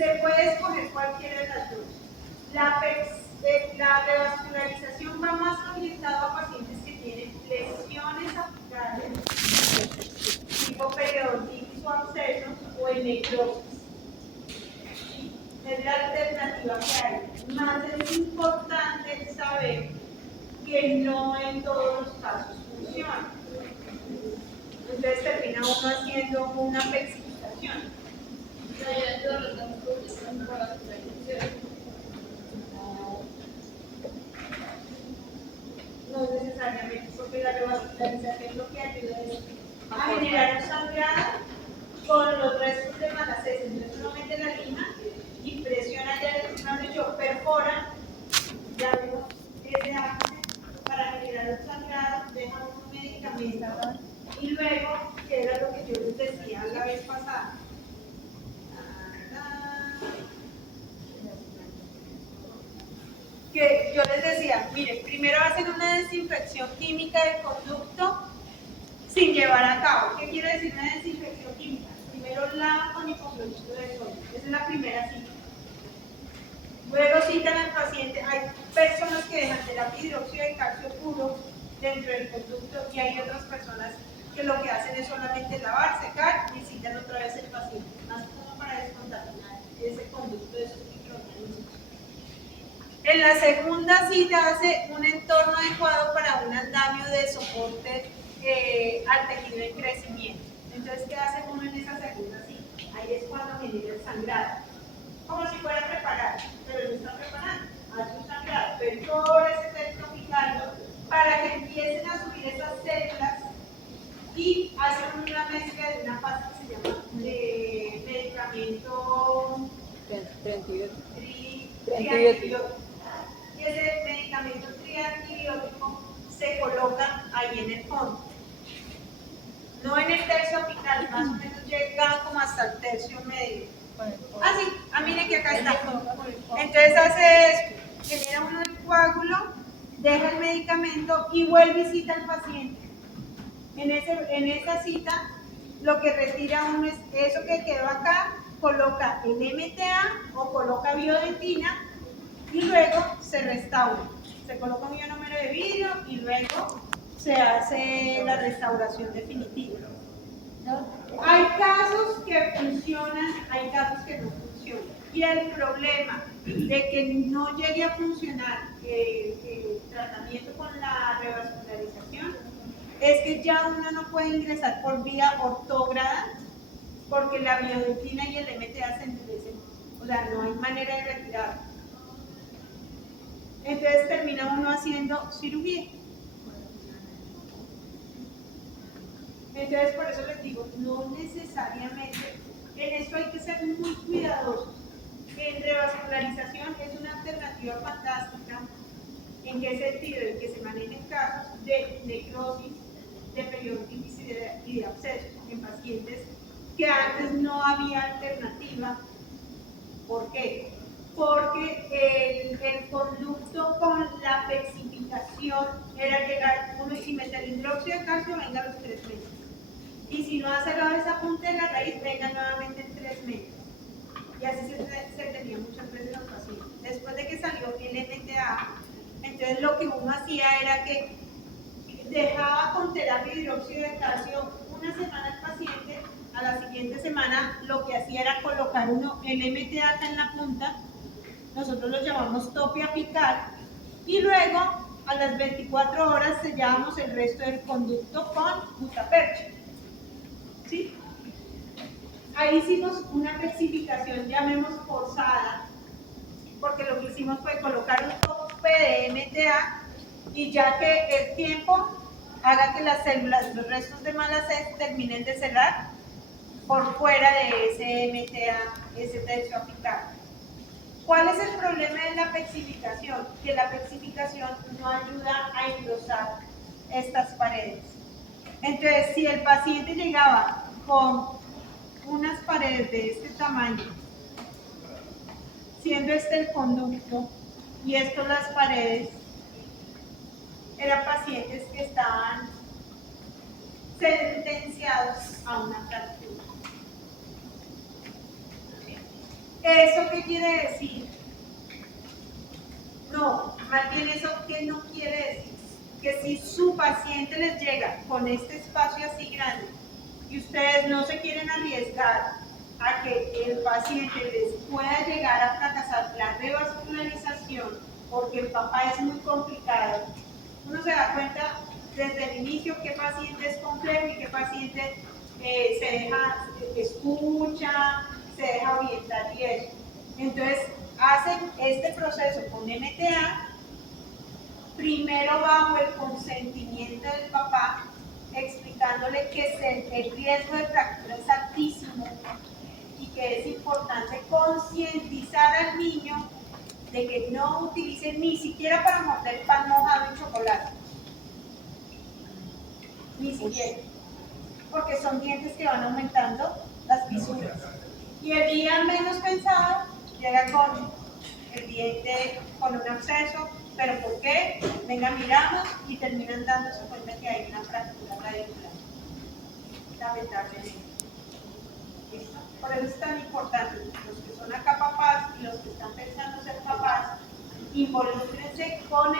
Se puede escoger cualquiera de las dos. La revascularización va más orientada a pacientes que tienen lesiones apicales, tipo periodontitis o abscesos o en necrosis. Es la alternativa que hay. Más es importante saber que no en todos los casos funciona. Entonces termina uno haciendo una flexibilización. No necesariamente, porque la revascularización lo que ayuda es a generar un sangrado con los restos de malas heces. Entonces uno mete la lima y presiona ya el hecho, perfora, ya vemos ese ápice para generar un sangrado, deja un medicamento y luego, que era lo que yo les decía la vez pasada. Que yo les decía, miren, primero hacen una desinfección química del conducto sin llevar a cabo. ¿Qué quiere decir una desinfección química? Primero lavan con hipoclorito de sodio. Esa es la primera cita. Luego citan al paciente. Hay personas que dejan terapia de hidróxido de calcio puro dentro del conducto y hay otras personas que lo que hacen es solamente lavar, secar y citan otra vez el paciente. Más como para descontaminar ese conducto de esos microorganismos. En la segunda cita hace un entorno adecuado para un andamio de soporte al tejido en crecimiento. Entonces, ¿qué hace uno en esa segunda cita? Ahí es cuando genera el sangrado. Como si fuera a preparar, pero no está preparando. Hace un sangrado, perfora ese texto apical para que empiecen a subir esas células y hacen una mezcla de una pasta que se llama medicamento triantibiótico. Y ese medicamento triantibiótico se coloca ahí en el fondo. No en el tercio apical, más o menos llega como hasta el tercio medio. Ah, sí, miren que acá está. Entonces hace esto, genera uno el coágulo, deja el medicamento y vuelve y cita al paciente. En esa cita, lo que retira uno es eso que quedó acá, coloca el MTA o coloca biodentina y luego se restaura. Se coloca un ionómero de vidrio y luego se hace la restauración definitiva. Hay casos que funcionan, hay casos que no funcionan. Y el problema de que no llegue a funcionar el tratamiento con la revascularización es que ya uno no puede ingresar por vía ortógrada porque la biodentina y el MTA se endurecen. O sea, no hay manera de retirarlo. Entonces termina uno haciendo cirugía. Entonces por eso les digo, no necesariamente, en esto hay que ser muy cuidadosos. En revascularización es una alternativa fantástica. ¿En qué sentido? En que se manejen casos de necrosis, de periodontitis y de abscesos en pacientes que antes no había alternativa. ¿Por qué? Porque el conducto con la pexificación era llegar uno y meter el hidróxido de calcio, venga a los 3 meses. Y si no ha cerrado esa punta de la raíz, venga nuevamente en 3 meses. Y así se tenía muchas veces los pacientes. Después de que salió el MTA, entonces lo que uno hacía era que dejaba con terapia de hidróxido de calcio una semana al paciente, a la siguiente semana lo que hacía era colocar el MTA acá en la punta, nosotros lo llamamos tope apical, y luego a las 24 horas sellábamos el resto del conducto con gutapercha. ¿Sí? Ahí hicimos una flexificación, llamemos forzada, porque lo que hicimos fue colocar un tope de MTA y ya que el tiempo haga que las células, los restos de malas heces terminen de cerrar por fuera de ese MTA, ese tercio apical. ¿Cuál es el problema de la pexificación? Que la pexificación no ayuda a engrosar estas paredes. Entonces, si el paciente llegaba con unas paredes de este tamaño, siendo este el conducto y esto las paredes, eran pacientes que estaban sentenciados a una fractura. ¿Eso qué quiere decir? No, más bien eso que no quiere decir. Que si su paciente les llega con este espacio así grande y ustedes no se quieren arriesgar a que el paciente les pueda llegar a fracasar la revascularización porque el papá es muy complicado, uno se da cuenta desde el inicio qué paciente es complejo y qué paciente se deja, escucha, se deja orientar y eso. Entonces, hacen este proceso con MTA, primero bajo el consentimiento del papá, explicándole que el riesgo de fractura es altísimo y que es importante concientizar al niño de que no utilice ni siquiera para morder pan mojado y chocolate. Ni siquiera. Porque son dientes que van aumentando las fisuras. Y el día menos pensado llega con el diente con un absceso, pero ¿por qué? Venga, miramos y terminan dándose cuenta que hay una fractura radicular. Lamentablemente. Por eso es tan importante, los que son acá papás y los que están pensando ser papás, involúcrense con